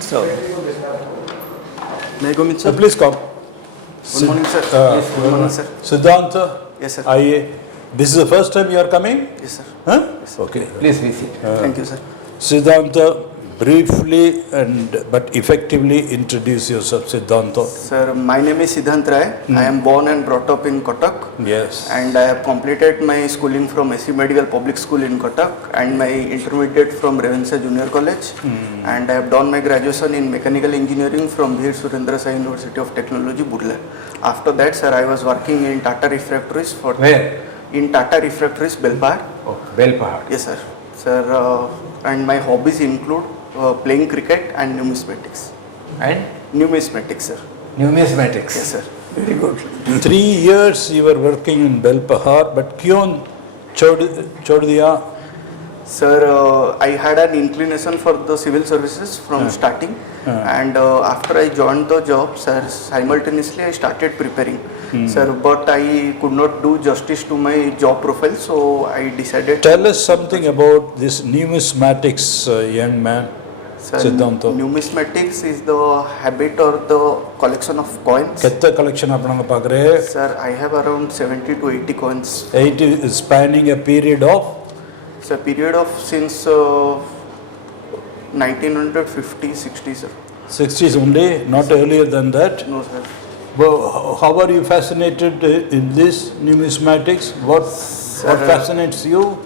So, may I come in, sir? Please come. Good morning, sir. Good morning, sir. SIDHANT, Yes, sir. IA. This is the first time you are coming? Yes, sir. Huh? Yes, sir. Okay. Please be seated. Thank you, sir. SIDHANT, briefly but effectively introduce yourself, SIDHANT. Sir, my name is SIDHANT Rai. I am born and brought up in Kotak. Yes. And I have completed my schooling from SC Medical Public School in Kotak and my intermediate from Revensa Junior College. And I have done my graduation in Mechanical Engineering from Veer Surendra Sai University of Technology, Burla. After that, sir, I was working in Tata Refractories for... Where? In Tata Refractories, Belpahar. Oh, Belpahar. Yes, sir. Sir, and my hobbies include playing cricket and numismatics. And? Numismatics, sir. Numismatics. Yes, sir. Very good. 3 years you were working in Belpahar, but क्यों छोड़ दिया? Sir, I had an inclination for the civil services from starting, and after I joined the job, sir, simultaneously I started preparing. Sir, but I could not do justice to my job profile, so I decided. Tell us something about this numismatics, young man. Sir, SIDHANT. numismatics is the habit or the collection of coins. कितना collection आपने पाग रहे? Sir, I have around 70 to 80 coins. 80 is spanning a period of? It's a period of since 1950, 60, sir. 60s only, not earlier than that. No, sir. Well, how are you fascinated in this numismatics? What fascinates you?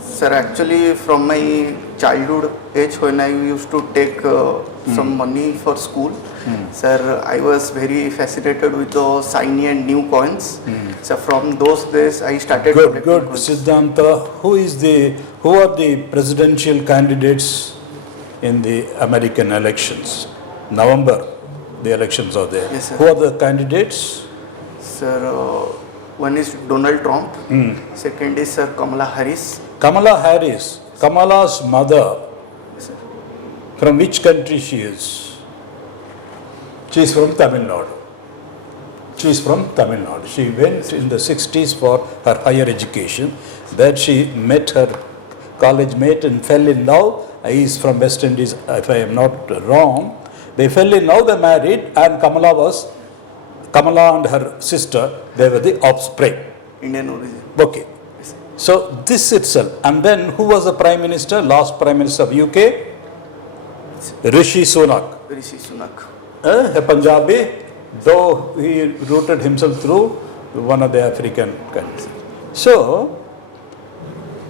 Sir, actually from my childhood age when I used to take some money for school, sir, I was very fascinated with the shiny and new coins. So from those days I started Good. coins. SIDHANT, who are the presidential candidates in the American elections? November, the elections are there. Yes, sir. Who are the candidates? Sir, one is Donald Trump, second is Sir Kamala Harris. Kamala Harris, Kamala's mother. Yes, sir. From which country she is? She is from Tamil Nadu. She went in the 60s for her higher education. There she met her college mate and fell in love. He is from West Indies, if I am not wrong. They fell in love, they married, and Kamala and her sister, they were the offspring. Indian origin. Okay. So this itself, and then who was the Prime Minister, last Prime Minister of UK? Rishi Sunak. Rishi Sunak. A Punjabi, though he rooted himself through one of the African countries. So,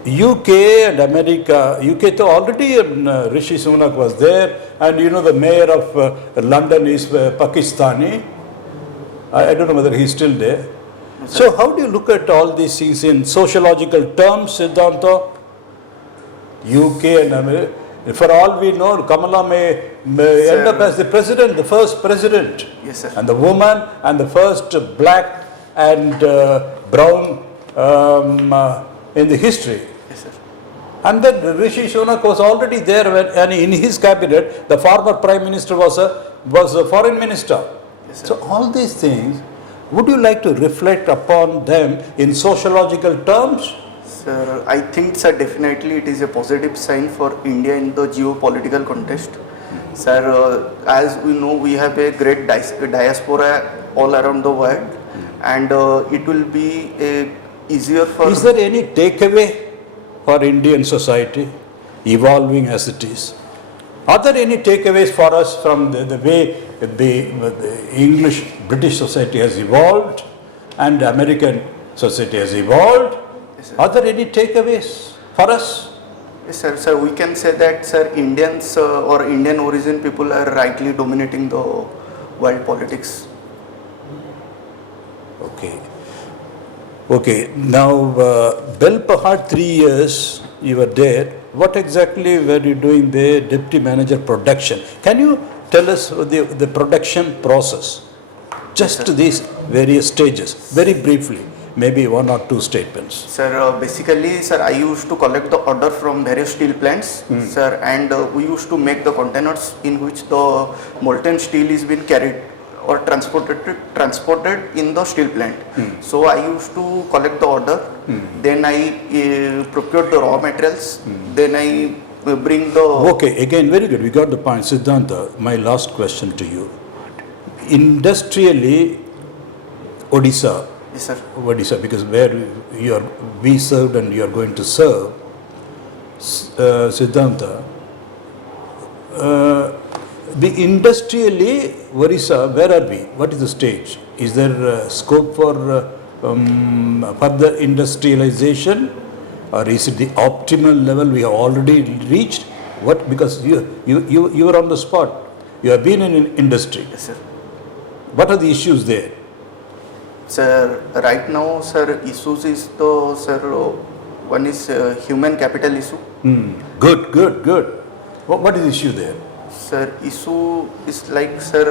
UK and America, UK though already Rishi Sunak was there, and you know the mayor of London is Pakistani. I don't know whether he's still there. So how do you look at all these things in sociological terms, SIDHANT? UK and America. For all we know, Kamala may end up as the president, the first president. Yes, sir. And the woman and the first black and brown in the history. Yes, sir. And then Rishi Sunak was already there and in his cabinet, the former prime minister was a foreign minister. Yes, sir. So all these things, would you like to reflect upon them in sociological terms? Sir, I think, sir, definitely it is a positive sign for India in the geopolitical context. Sir, as we know, we have a great diaspora all around the world, and it will be easier for... Is there any takeaway for Indian society, evolving as it is? Are there any takeaways for us from the way the English, British society has evolved and the American society has evolved? Yes, Are there any takeaways for us? Yes, sir. Sir, we can say that, sir, Indians or Indian origin people are rightly dominating the world politics. Okay. Now, Belpahar, 3 years you were there. What exactly were you doing there? Deputy Manager Production. Can you tell us the production process? Just these various stages, very briefly. Maybe 1 or 2 statements. Sir, basically, sir, I used to collect the order from various steel plants, sir, and we used to make the containers in which the molten steel is being carried or transported in the steel plant. So I used to collect the order, then I procured the raw materials, then I bring the... Okay, again, very good. We got the point. Siddhanta, my last question to you. Industrially, Odisha, Yes, sir. because where we served and you are going to serve, Siddhanta, the industrially, Odisha, where are we? What is the stage? Is there scope for further industrialization, or is it the optimal level we have already reached? What? Because you are on the spot. You have been in industry. Yes, sir. What are the issues there? Sir, right now, sir, issues is the, sir, one is human capital issue. Good. What is the issue there? Sir, issue is like, sir,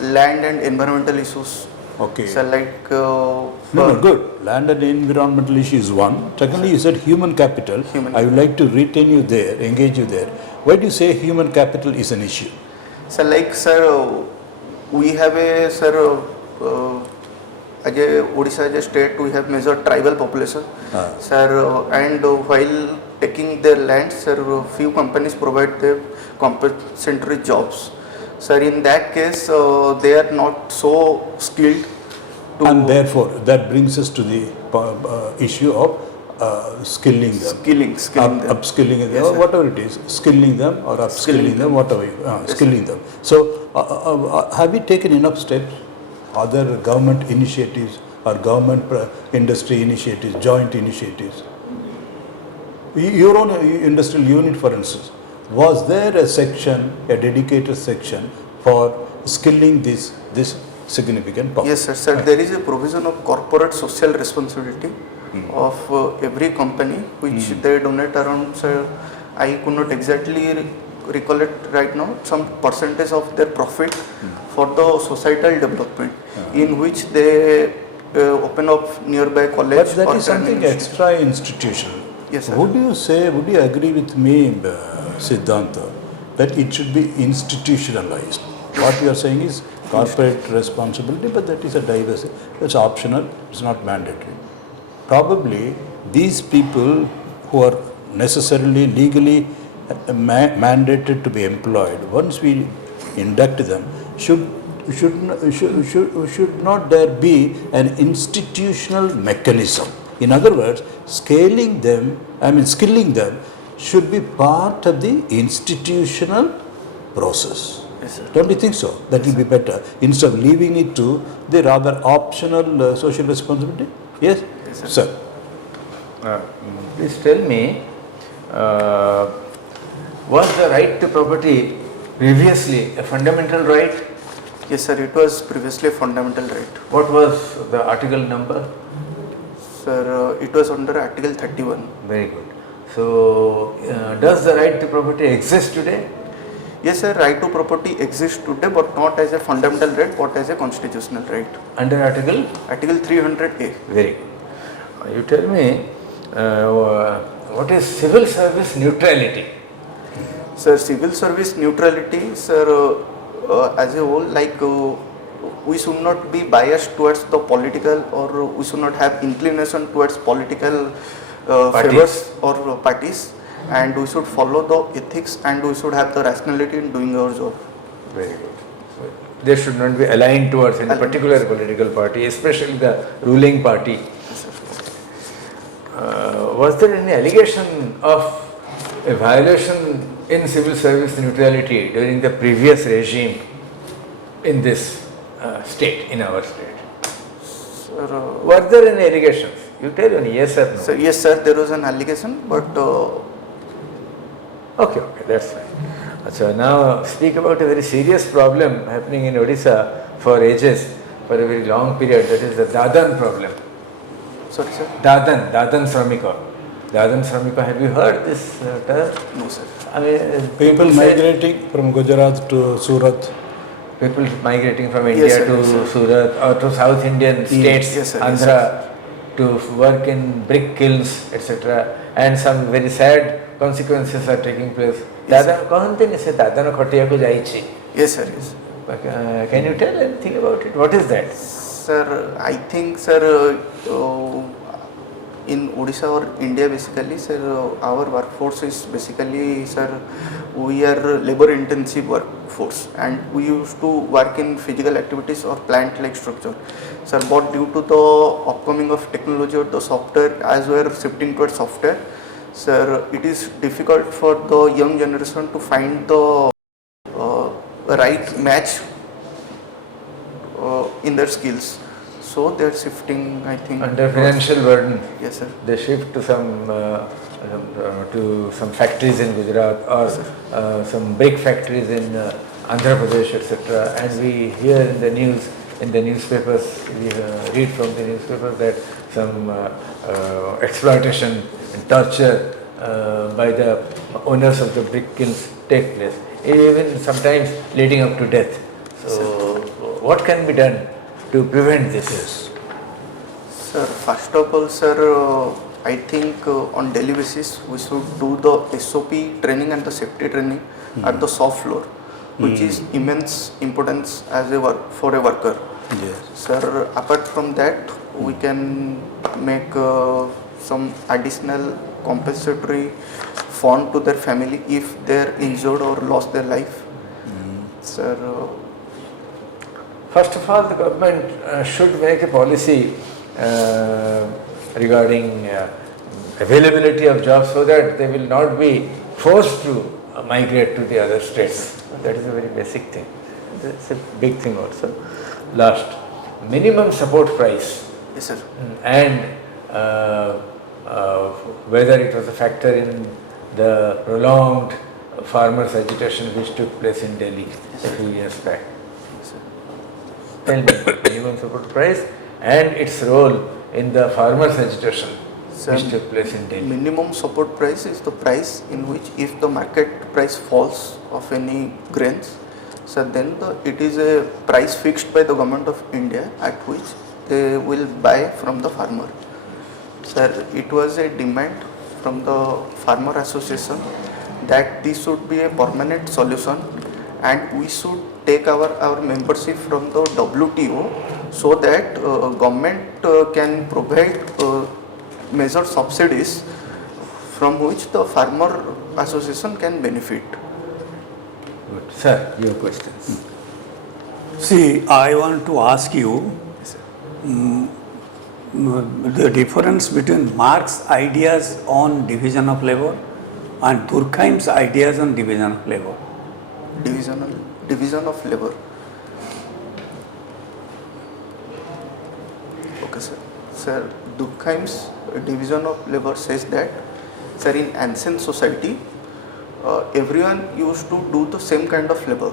land and environmental issues. Okay. Sir, like... No, good. Land and environmental issue is one. Secondly, you said human capital. I would like to retain you there, engage you there. Why do you say human capital is an issue? Sir, like, sir, we have a, sir, as a Odisha as a state, we have major tribal population. Sir, and while taking their land, sir, few companies provide them compensatory jobs. Sir, in that case, they are not so skilled to... And therefore, that brings us to the issue of skilling them. Skilling them. Upskilling them, Yes, or sir. whatever it is, skilling them or upskilling them, whatever, skilling them. So, have we taken enough steps, other government initiatives or government industry initiatives, joint initiatives? Your own industrial unit, for instance, was there a section, a dedicated section for skilling this significant population? Yes, sir. Sir, there is a provision of corporate social responsibility of every company which they donate around, sir, I could not exactly recollect right now, some percentage of their profit for the societal development, in which they open up nearby college. But that or is something training extra institutional. Yes, sir. Would you agree with me, Siddhanta, that it should be institutionalized? What you are saying is corporate responsibility, but that is a diversity. It's optional, it's not mandatory. Probably these people who are necessarily legally mandated to be employed, once we induct them, should not there be an institutional mechanism? In other words, skilling them should be part of the institutional process. Yes, sir. Don't you think so? That will be better instead of leaving it to the rather optional social responsibility. Yes, Yes, sir. Please tell me, was the right to property previously a fundamental right? Yes, sir. It was previously a fundamental right. What was the article number? Sir, it was under Article 31. Very good. So, does the right to property exist today? Yes, sir. Right to property exists today, but not as a fundamental right, but as a constitutional right. Under article? Article 300A. Very good. You tell me, what is civil service neutrality? Sir, civil service neutrality, sir, as a whole, like we should not be biased towards the political, or we should not have inclination towards political favors or parties, and we should follow the ethics, and we should have the rationality in doing our job. Very good. So, they should not be aligned towards any particular political party, especially the ruling party. Was there any allegation of a violation in civil service neutrality during the previous regime in this state, in our state? Sir, Were there any allegations? You tell me yes or no. sir, yes, sir, there was an allegation, but Okay, that's fine. So now speak about a very serious problem happening in Odisha for ages, for a very long period, that is the Dadan problem. sorry, sir. Dadan Shramika. Dadan Shramika, have you heard this term? No, sir. I mean, People say migrating from Gujarat to Surat. people migrating from India Yes, sir, to yes, sir. Surat or to South Indian states, Yes, sir, yes, Andhra, to work in brick kilns, etc. And some very sad consequences are taking place. Dadan, kahante se Dadan khatiya ko jaichi. Yes, sir, yes. Can you tell anything about it? What is that? Sir, I think, sir, in Odisha or India basically, sir, our workforce is basically, sir, we are labor intensive workforce and we used to work in physical activities or plant like structure. Sir, but due to the upcoming of technology or the software, as we are shifting towards software, sir, it is difficult for the young generation to find the right match in their skills. So they are shifting, I think. Under financial burden, Yes, sir. they shift to some factories in Gujarat or some big factories in Andhra Pradesh, etc. And we hear in the news, in the newspapers, we read from the newspapers that some exploitation and torture by the owners of the brick kilns take place, even sometimes leading up to death. So, what can be done to prevent this? Yes. Sir, first of all, sir, I think on daily basis we should do the SOP training and the safety training at the shop floor, which is immense importance as a for a worker. Yes. Sir, apart from that, we can make some additional compensatory fund to their family if they are injured or lost their life. Sir, First of all, the government should make a policy regarding availability of jobs so that they will not be forced to migrate to the other states. That is a very basic thing. That's a big thing also. Last, minimum support price, yes, sir. and whether it was a factor in the prolonged farmers' agitation which took place in Delhi a few years back. Tell me, minimum support price and its role in the farmers' agitation which took place in Delhi. Minimum support price is the price in which if the market price falls of any grains, so then it is a price fixed by the government of India at which they will buy from the farmer. Sir, it was a demand from the farmer association that this should be a permanent solution and we should take our membership from the WTO so that government can provide major subsidies from which the farmer association can benefit. Good. Sir, your questions. See, I want to ask you Yes, sir. the difference between Marx's ideas on division of labor and Durkheim's ideas on division of labor. Division of labor. Okay, sir. Sir, Durkheim's division of labor says that, sir, in ancient society, everyone used to do the same kind of labor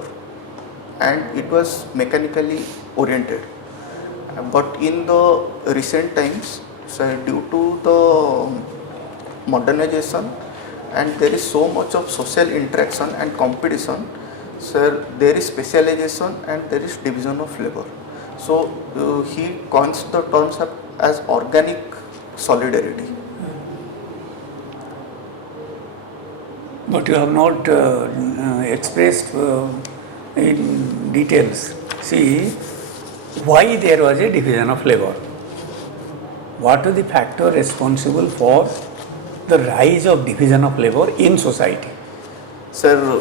and it was mechanically oriented. But in the recent times, sir, due to the modernization and there is so much of social interaction and competition, sir, there is specialization and there is division of labor. So he coins the terms as organic solidarity. But you have not expressed in details. See, why there was a division of labor? What are the factors responsible for the rise of division of labor in society? Sir,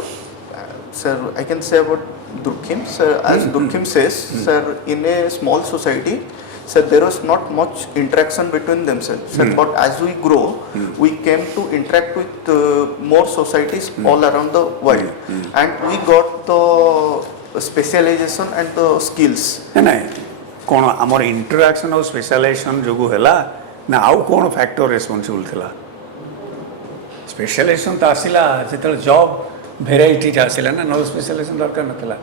I can say about Durkheim. Sir, as Durkheim says, sir, in a small society, sir, there was not much interaction between themselves. Sir, but as we grow, we came to interact with more societies all around the world, and we got the specialization and the skills. ନାଇଁ କ'ଣ ଆମର interaction ଆଉ specialisation ଯୋଗୁଁ ହେଲା ନା ଆଉ କ'ଣ factor responsible ଥିଲା? ସ୍ପେଶାଲାଇଜେସନ୍ ତ ଆସିଲା ଯେତେବେଳେ ଜବ୍ ଭେରାଇଟିଟା ଆସିଲା ନା, ନହେଲେ ସ୍ପେଶାଲାଇଜେସନ୍ ଦରକାର ନଥିଲା।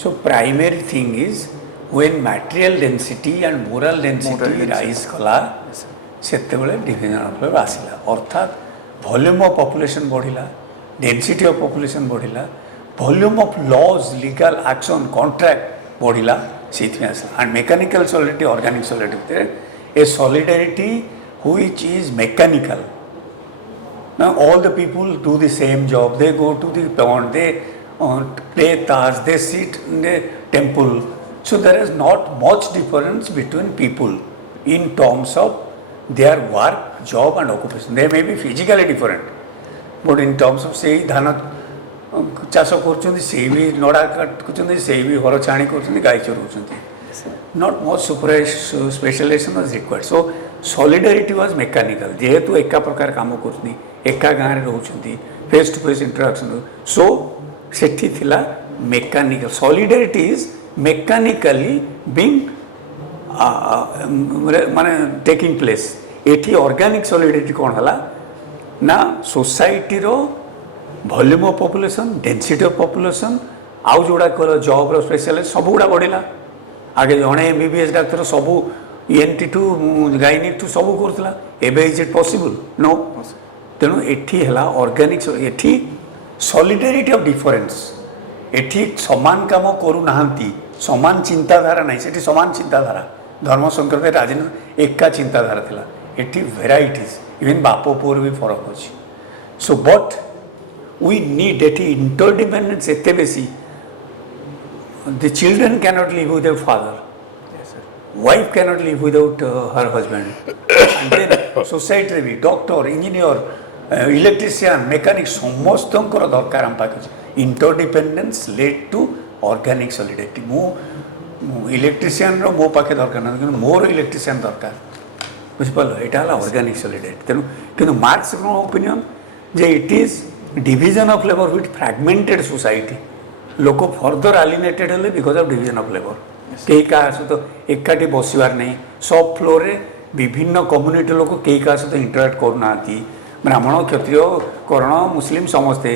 So primary thing is when material density and moral density rise କଲା ସେତେବେଳେ ଡିଭିଜନ୍ ଅଫ୍ ଲେବର୍ ଆସିଲା। ଅର୍ଥାତ୍ ଭଲ୍ୟୁମ୍ ଅଫ୍ ପପୁଲେସନ୍ ବଢ଼ିଲା, ଡେନ୍ସିଟି ଅଫ୍ ପପୁଲେସନ୍ ବଢ଼ିଲା, volume of lodge legal action contract ବଢ଼ିଲା, ସେଇଥିପାଇଁ ଆସିଲା। And mechanical solidarity organic solidarity ଭିତରେ ଏ solidarity which is mechanical. Now all the people do the same job, they go to the pond, they play tash, they sit in the temple. So there is not much difference between people in terms of their work, job and occupation. They may be physically different, but in terms of say धान चाष करुँच से भी नड़ा काटुँच से भी हर छाणी कर गाई चरौंट not much specialization was required. So solidarity was mechanical. जेहेतु एका प्रकार काम करछनी एका गाँव रे रहउछंती face to face interaction. So सेठी थिला mechanical. Solidarity is mechanically being माने taking place. एठी organic solidarity कौन हला ना सोसाइटी रो volume of population, density of population आउ जोड़ा कर जॉब रो स्पेशलिस्ट सब गुड़ा बढ़िला आगे जड़े एमबीबीएस डाक्तर सबू ENT टू गाइनिक टू सबू करथिला एबे इज इट पॉसिबल नो तेणु एठी हला ऑर्गेनिक एठी सॉलिडारिटी ऑफ डिफरेंस एठी समान काम करू नाहंती समान चिंताधारा नहीं सेठी समान चिंताधारा धर्म संस्कृति राजनीति एका चिंताधारा थिला एठी वेराइटीज इवन बापो पुर भी फरक अछि सो बट वी नीड एठी इंटरडिपेंडेंस एते बेसी the children cannot live without father. Yes, sir. Wife cannot live without her husband. And then society रे भी doctor, engineer, electrician, mechanic समस्तंकर दरकार हम पाके interdependence led to organic solidarity. मो electrician रो मो पाके दरकार ना किंतु मोर electrician दरकार बुझ पालो एटा हला organic solidarity तेनु किंतु मार्क्स रो ओपिनियन जे it is division of labor with fragmented society. लोक फर्दर आलिनेटेड हेले because of division of labour कई का सहित एकाठी बसबार नहीं सब फ्लोर रे विभिन्न कम्युनिटी लोक कई का सहित इंटराक्ट करना ब्राह्मण क्षत्रिय कर्ण मुस्लिम समस्ते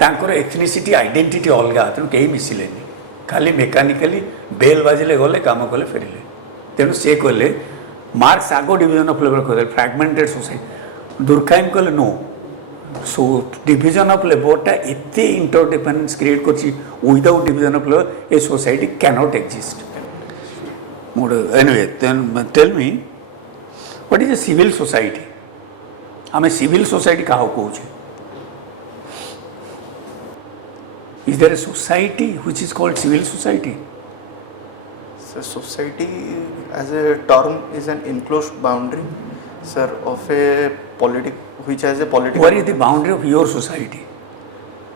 तांकर एथनिसिटी आइडेंटिटी अलग तेणु कहीं मिसिले खाली मेकानिकली बेल बाजिले गले काम कले फेरिले तेणु से कहले मार्क्स आगो डिवीजन ऑफ लेबर कहले फ्रैगमेंटेड सोसाइटी दुर्खाइम कहले no so division of labour टा इतने इंटरडिपेंडेंस क्रिएट करछि without division of labour a society cannot exist anyway then tell me what is a civil society हमें civil society काहो कहूछ is there a society which is called civil society So society as a term is an enclosed boundary, sir, of a which has a political. What is the boundary of your society?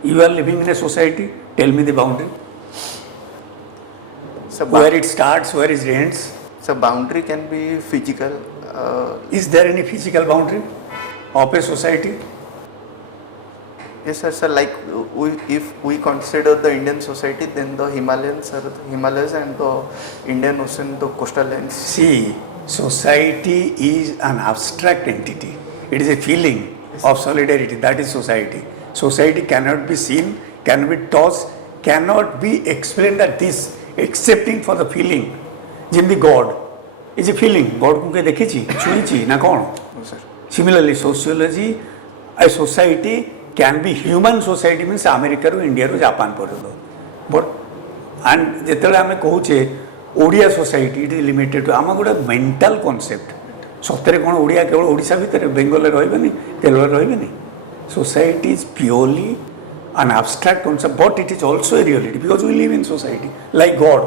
You are living in a society. Tell me the boundary. So where it starts, where it ends. So boundary can be physical. Is there any physical boundary of a society? Yes, sir. So like if we consider the Indian society, then the Himalayas and the Indian Ocean, the coastal lands. See, society is an abstract entity. It is a feeling of solidarity. That is society. Society cannot be seen, cannot be touched, cannot be explained that this, excepting for the feeling. Jimmy God is a feeling. God को देखी ची, छुई ची, ना कौन? Similarly, sociology, a society can be human society means America row India row Japan पर्यंत. But and जेतले हमें कहूचे Odia society it is limited to आम गोटे मेंटल कॉन्सेप्ट सतरे कौन ओडिया केवल ओडिशा भितर बेंगल रही केरल रही society is purely an abstract concept but it is also a reality because we live in society like God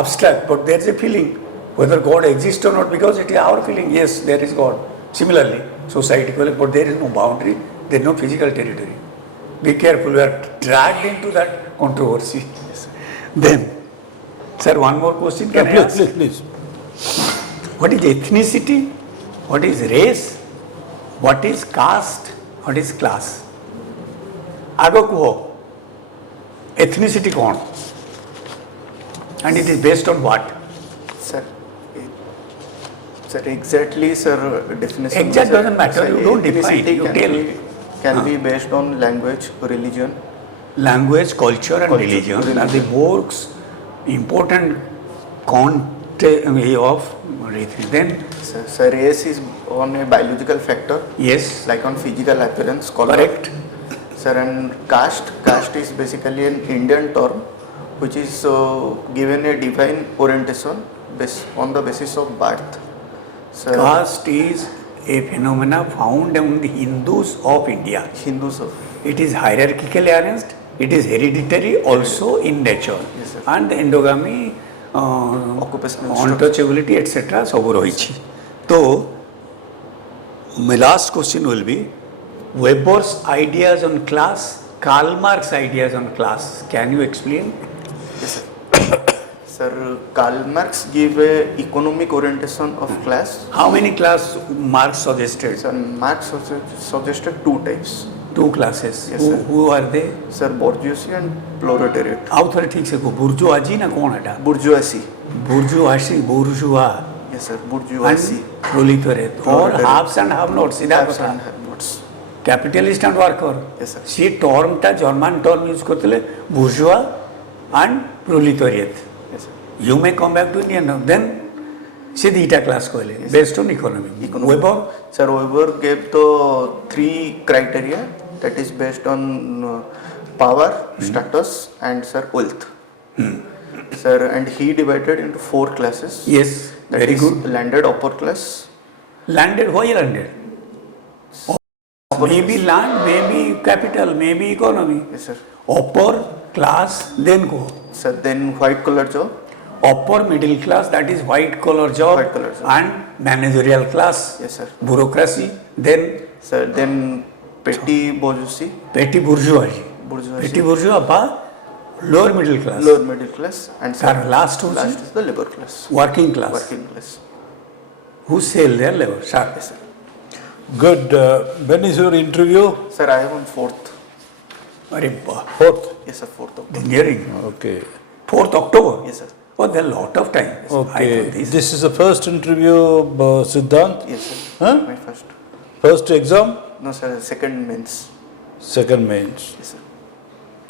abstract but there is a feeling whether God exists or not because it is our feeling yes there is God similarly society but there is no boundary there is no physical territory be careful we are dragged into that controversy then sir one more question can I ask? Please. What is ethnicity what is race what is caste what is class आगो कह ethnicity कौन and it is based on what sir exactly sir definition exact doesn't matter you don't define you tell can be based on language religion culture and religion are the most important content of everything then sir race is on a biological factor yes like on physical appearance color correct sir and caste is basically an Indian term which is given a divine orientation based on the basis of birth sir caste is a phenomena found among the Hindus of India it is hierarchically arranged it is hereditary also in nature yes, sir. and endogamy occupational untouchability etc सब रही तो My last question will be Weber's ideas on class, Karl Marx's ideas on class. Can you explain? Yes, sir. Sir, Karl Marx gave a economic orientation of class. How many class Marx suggested? Sir, Marx suggested two types. Two classes. Yes, sir. Who are they? Sir, bourgeoisie and proletariat. आउ थोड़े ठीक से को bourgeoisie ना कौन हटा Bourgeoisie. बुर्जुआसी बुर्जुआ Yes, sir. Bourgeoisie. Proletariat और haves and have not सीधा Haves कथा and have-nots. Capitalist and worker Yes, sir. सी टर्मटा जर्मान टर्म यूज करते bourgeois and proletariat Yes, sir. You may come back to Indian then say दीटा class कहले based on economy Weber Sir, Weber gave the three criteria, that is based on power, status, and sir, wealth. Sir, and he divided into four classes. Yes That very is good landed upper class. Landed why landed may be land may be capital may be economy Yes, sir. upper class then go Sir, then white collar job. upper middle class that is white collar job, White collar job. and managerial class Yes, sir. bureaucracy then Sir, then petty bourgeoisie, petty bourgeoisie bourgeoisie, petty bourgeois ba lower middle class lower middle class, and sir, Sir, last who's last is the labor class, working class working class. who sell their labor sir. Yes, sir. Good. When is your interview? Sir, I am on 4th. Are 4th. Yes, sir, 4th October. engineering Okay. 4th October Yes, sir. oh there are lot of time. I Okay. thought This is the first interview, Siddhant. Yes, sir. Huh? My first. First exam, No, sir, second means. second mains. Yes, sir.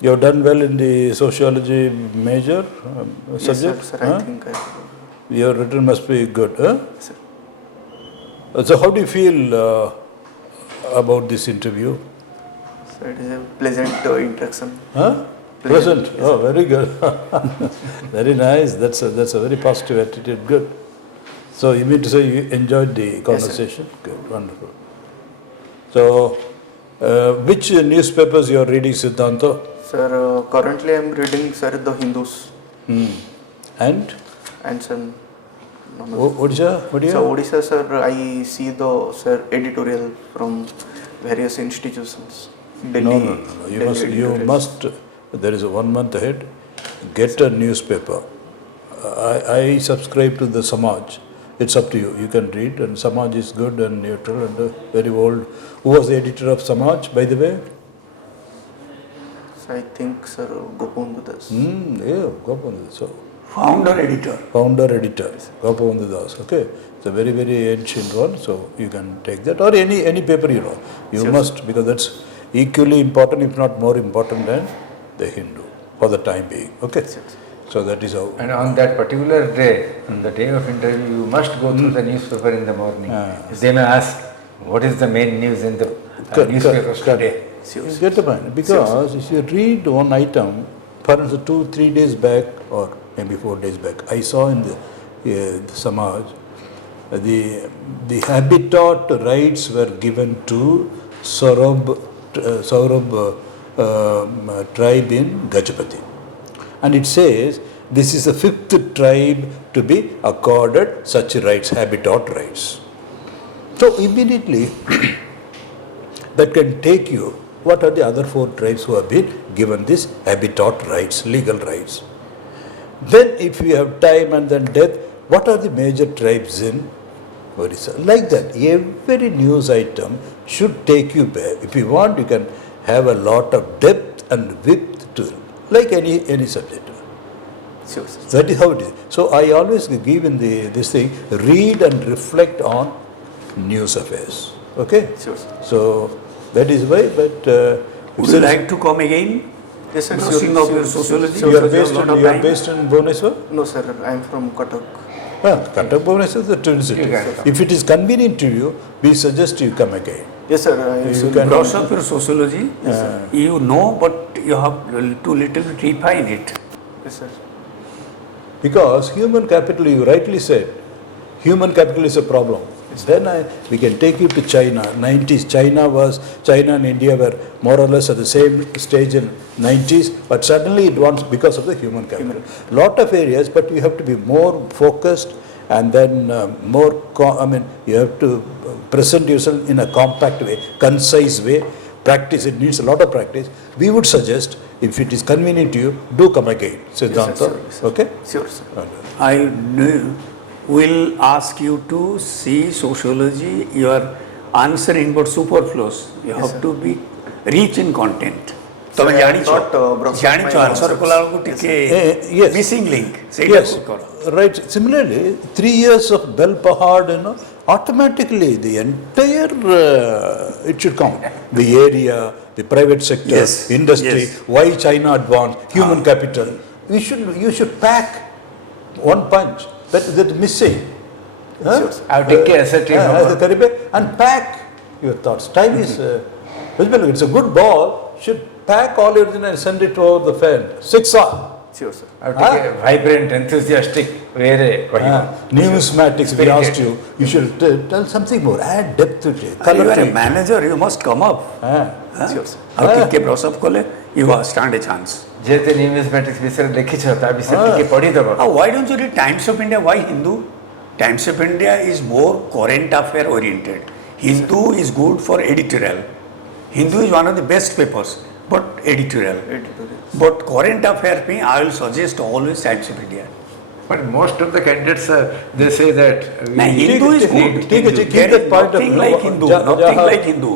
You have done well in the sociology major Yes, subject. sir, Huh? I think I. Your written must be good. Huh? Yes, sir. So how do you feel about this interview? So it is a pleasant interaction. Huh? Pleasant. Pleasant. Oh, very good. Very nice. That's a very positive attitude. Good. So you mean to say you enjoyed the conversation? Good. Wonderful. So, which newspapers you are reading, Siddhanta? Sir, currently I am reading, sir, the Hindus And and some. Odisha? So Odisha, sir, I see the sir editorial from various institutions. Delhi. No. You Delhi must. You editorials. must. There is a 1 month ahead. Get a newspaper. I subscribe to the Samaj. It's up to you. You can read, and Samaj is good and neutral and very old. Who was the editor of Samaj, by the way? So I think, sir, Gopal Das. Yeah, Gopal. So founder editor founder editor, Gopal Das. Okay, it's a very very ancient one. So you can take that or any paper you know. You Sure, must because that's equally important, if not more important than the Hindu for the time being. Okay, so that is how. And on that particular day, on the day of interview, you must go through the newspaper in the morning. They may ask, what is the main news in the newspapers today? You get the point. Because if you read one item, for instance, 2-3 days back or maybe 4 days back, I saw in the Samaj, the habitat rights were given to Saurabh tribe in Gajapati. And it says this is the 5th tribe to be accorded such rights, habitat rights. So immediately that can take you, what are the other 4 tribes who have been given this habitat rights, legal rights? Then if you have time and then death, what are the major tribes in Odisha? Like that, every news item should take you back. If you want, you can have a lot of depth and width to like any subject. Sure, sir. That is how it is. So I always give in this thing, read and reflect on news affairs. Okay? Sure, sir. So that is why, but would you like to come again? Yes, sir. Crossing of your sociology? you are sir, based lot in, of you are time. based in Bhubaneswar? No, sir, I am from Cuttack. Cuttack, Bhubaneswar is the twin city. You can come. If it is convenient to you, we suggest you come again. Yes, sir. I You used can- Cross up your sociology. You know, but you have to little bit refine it. Yes, sir. Because human capital, you rightly said, human capital is a problem. Then we can take you to China. 90s, China and India were more or less at the same stage in 90s, but suddenly it wants because of the human capital. Lot of areas, but you have to be more focused and then you have to present yourself in a compact way, concise way, practice, it needs a lot of practice. We would suggest, if it is convenient to you, do come again, Siddhanta, sir. okay? Sure, sir. I will ask you to see sociology. You are answering but superfluous. You have to be rich in content. ତମେ ଜାଣିଛ answer କଲାବେଳକୁ ଟିକେ yes. Missing link Yes, right. Similarly, 3 years of Bell Pahad, automatically the entire, it should count. The area, the private sector, Yes, industry, yes. why China advanced, human capital. You should pack one punch. That is missing. Huh? I'll take care assertive. And pack your thoughts. Time is, it's a good ball, should pack all your and send it over the fan. 6 hours. Sure, sir. I'll take a vibrant, enthusiastic, Numismatics, we asked you, you should tell something more, add depth to it. You are a manager, you must come up. Sure, sir. ଆଉ ଟିକେ brush up କଲେ you stand a chance. ଯେହେତୁ ନ୍ୟୁମିସ୍ମାଟିକ୍ସ ବିଷୟରେ ଲେଖିଛ ତା ବିଷୟରେ ଟିକେ ପଢ଼ିଦେବ। Why don't you read Times of India? Why Hindu? Times of India is more current affair oriented. Hindu is good for editorial. Hindu is one of the best papers, but editorial. But current affair, I will suggest always Times of India. But most of the candidates, they say that Hindu is good. Keep that point Nothing of like Hindu. Nothing like Hindu.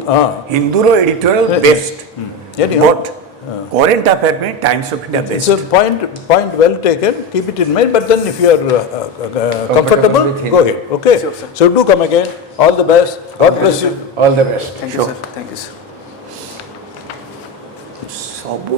Hindu ro editorial best. But current affair में Times of India best. It's a point well taken. Keep it in mind. But then, if you are comfortable, go ahead. Okay. Sure, sir. So do come again. All the best. God bless you. all the best. Thank you, sir. Thank you, sir. ସବୁ